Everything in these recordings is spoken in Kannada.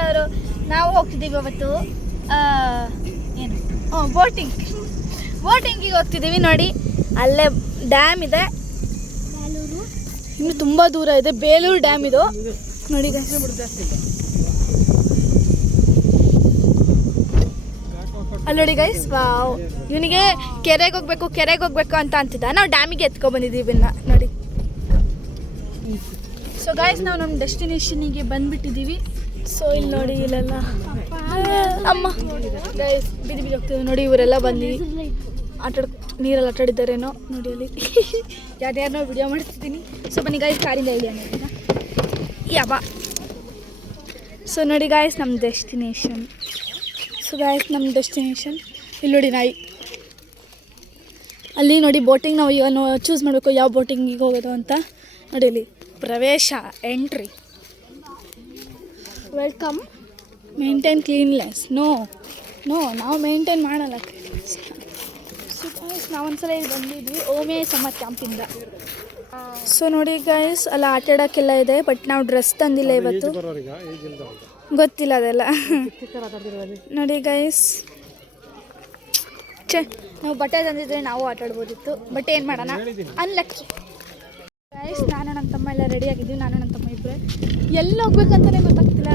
ಎಲ್ಲರೂ ನಾವು ಹೋಗ್ತಿದ್ದೀವಿ ಅವತ್ತು ಏನು ಬೋಟಿಂಗಿಗೆ ಹೋಗ್ತಿದ್ದೀವಿ. ನೋಡಿ ಅಲ್ಲೇ ಡ್ಯಾಮ್ ಇದೆ, ಇನ್ನು ತುಂಬ ದೂರ ಇದೆ. ಬೇಲೂರು ಡ್ಯಾಮ್ ಇದು ನೋಡಿ. ಅಲ್ಲಿ ನೋಡಿ ಗೈಸ್, ವಾವ್, ಇವನಿಗೆ ಕೆರೆಗೆ ಹೋಗ್ಬೇಕು ಅಂತ ಅಂತಿದ್ದ. ನಾವು ಡ್ಯಾಮಿಗೆ ಎತ್ಕೊಬಂದಿದ್ದೀವಿ ನೋಡಿ. ಸೊ ಗೈಸ್, ನಾವು ನಮ್ಮ ಡೆಸ್ಟಿನೇಷನಿಗೆ ಬಂದುಬಿಟ್ಟಿದ್ದೀವಿ. ಸೊ ಇಲ್ಲಿ ನೋಡಿ, ಇಲ್ಲೆಲ್ಲ ಅಮ್ಮ ಗೈಸ್ ಬಿದ್ದು ಹೋಗ್ತೀವಿ ನೋಡಿ. ಇವರೆಲ್ಲ ಬಂದು ನೀರಲ್ಲಿ ಆಟಾಡಿದ್ದಾರೇನೋ ನೋಡಿ. ಅಲ್ಲಿ ಯಾರ್ಯಾರನೋ ವಿಡಿಯೋ ಮಾಡ್ತಿದ್ದೀನಿ. ಸೊ ಬನ್ನಿ ಗೈಸ್, ಕಾರಿಂದ ಇಳಿಯೋಣ ಯಾಬಾ. ಸೊ ನೋಡಿ ಗೈಸ್, ನಮ್ಮ ಡೆಸ್ಟಿನೇಷನ್. ಇಲ್ಲಿ ನೋಡಿ ನಾಯಿ. ಅಲ್ಲಿ ನೋಡಿ ಬೋಟಿಂಗ್. ನಾವು ಈಗ ಚೂಸ್ ಮಾಡಬೇಕು ಯಾವ ಬೋಟಿಂಗಿಗೆ ಹೋಗೋದು ಅಂತ. ನೋಡಿ ಇಲ್ಲಿ ಪ್ರವೇಶ, entry, welcome, maintain cleanliness. No ನಾವು ಮೇಂಟೈನ್ ಮಾಡಲ್ಲ. ಸೊ ಗೈಸ್, ನಾವೊಂದ್ಸಲ ಇಲ್ಲಿ ಬಂದಿದ್ವಿ ಓಮೆ ಸಮ್ಮರ್ ಕ್ಯಾಂಪಿಂದ. ಸೊ ನೋಡಿ ಗೈಸ್, ಅಲ್ಲ ಆಟಾಡೋಕ್ಕೆಲ್ಲ ಇದೆ. ಬಟ್ ನಾವು ಡ್ರೆಸ್ ತಂದಿಲ್ಲ ಇವತ್ತು, ಗೊತ್ತಿಲ್ಲ ಅದೆಲ್ಲ. ನೋಡಿ ಗೈಸ್, ನಾವು ಬಟ್ಟೆ ತಂದಿದ್ರೆ ನಾವು ಆಟಾಡ್ಬೋದಿತ್ತು. ಬಟ್ ಏನು ಮಾಡೋಣ, ಅನ್ಲಕ್ಕಿ. ಗೈಸ್, ನಾನು ನನ್ನ ತಮ್ಮ ಎಲ್ಲ ರೆಡಿ ಆಗಿದ್ದೀವಿ. ನಾನು ನನ್ನ ತಮ್ಮ ಇಬ್ಬರೇ. ಎಲ್ಲಿ ಹೋಗ್ಬೇಕಂತಲೇ ಗೊತ್ತಾಗ್ತಿಲ್ಲ.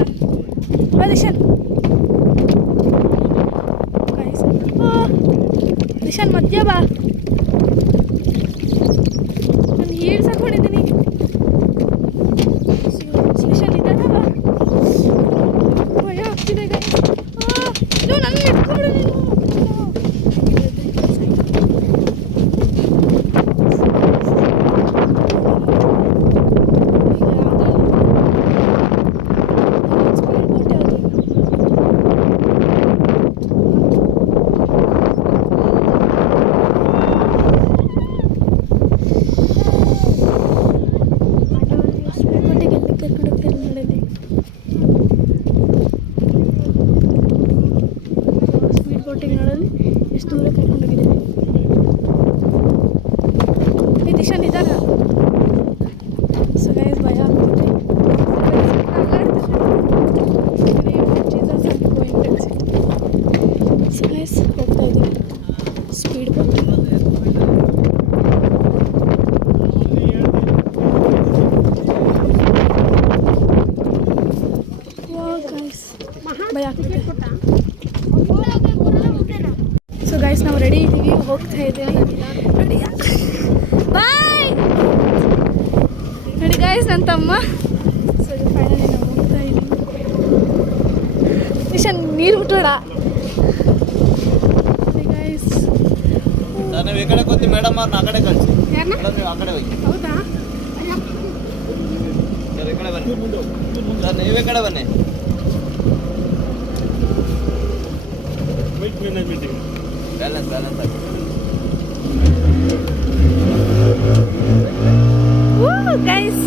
ದಿಶಾನ್ ಗೈಸ್, ದಿಶಾನ್ ಮಧ್ಯ ಬಾ. ನಾನು ಹೀಲ್ಸ್ ಹಾಕೊಂಡಿದ್ದೀನಿ. ದಿಶಾನ್ ಇದ್ದಾನ ಬಾ. ಭಯ ಆಗ್ತಿದೆ ಗೈಸ್. ನನ್ನ ಎತ್ಕೊಂಡ್ಬಿಡು ನೀನು. ಎಷ್ಟು ದೂರ ಕರ್ಕೊಂಡೋಗಿದ್ದೀವಿ. ಈ ದಿಶಾನ್ ಇದ್ದಾರ. ಸೊ ಗೈಸ್, ಭಯ ಆಗ್ತಿದೆ. ಸೊ ಗೈಸ್, ಹೋಗ್ತಾ ಇದ್ದೀವಿ ಸ್ಪೀಡ್ ಬೋಟ್. ಭಯ ಆಗ್ತಿದೆ. ಸೊ ಗೈಸ್, ನಾವು ರೆಡಿ ಇದ್ದೀವಿ, ಹೋಗ್ತಾ ಇದ್ದೀವಿ. ನೋಡಿ ಬಾಯ್. ನೋಡಿ ಗೈಸ್, ನನ್ನ ತಮ್ಮ. ಸೊ ಫೈನಲಿ ನಾವು ಹೋಗ್ತಾ ಇದ್ದೀವಿ. ನಿಶಾನ್ ನೀರು ಬಿಟ್ಟೋಡ. ಗೈಸ್, ನೀವು ಈ ಕಡೆ ಕೂತಿ ಮೇಡಮ್ ಅವ್ರನ್ನ ಆ ಕಡೆ ಕಳಿಸಿ. ನೀವು ಆ ಕಡೆ ಹೋಗಿ. ಹೌದಾ ಸರ್, ಈ ಕಡೆ ಬನ್ನಿ. ಸರ್, ನೀವು ಈ ಕಡೆ ಬನ್ನಿ. ಬ್ಯಾಲೆನ್ಸ್ ಆಗಿ. ಗೈಸ್,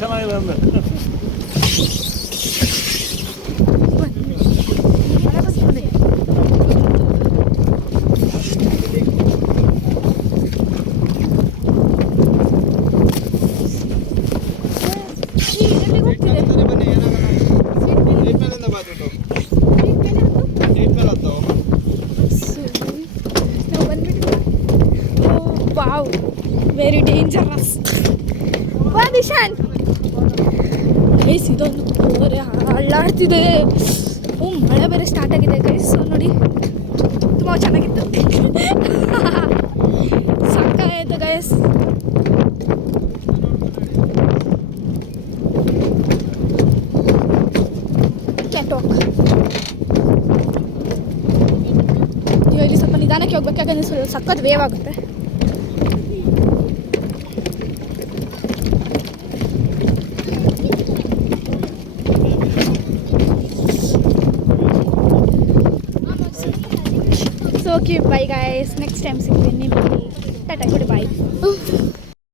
ಚೆನ್ನಾಗಿದೆ ಅಂದ್ರೆ ಮಳೆ ಬರ್ತಿದೆ. ಈ ಎಲ್ಲಿಗೆ ಹೋಗ್ತಿದೆ? ಬನ್ನಿ ಏನಾಗಲ್ಲ ಸೀಟ್ ಮೇಲಿಂದ ಬಾತ್ಬಿಟ್ಟು ಸೀಟ್ ಮೇಲೆ ಹತ್ತೋ ನಾವು ಬಂದ್ಬಿಟ್ಟು ವಾವ್ ವೆರಿ ಡೇಂಜರಸ್. ವಾ ದಿಶಾನ್ ಗೈಸ್ ಇದೊಂದು ಓರೆ ಅಳ್ಳಾಡ್ತಿದೆ. ಮಳೆ ಬೇರೆ ಸ್ಟಾರ್ಟ್ ಆಗಿದೆ ಗೈಸ್. ನೋಡಿ ತುಂಬ ಚೆನ್ನಾಗಿತ್ತು. ಸಾಕಾಯ್ತು ಗೈಸ್. Cat walk. ನೀವು ಇಲ್ಲಿ ಸ್ವಲ್ಪ ನಿಧಾನಕ್ಕೆ ಹೋಗ್ಬೇಕು, ಯಾಕಂದರೆ ಸ್ವಲ್ಪ ಸಖತ್ ವೇವ್ ಆಗುತ್ತೆ. So okay bye guys, next time ಸಿಗ್ತೀನಿ ನಿಮಗೆ. Tata good bye.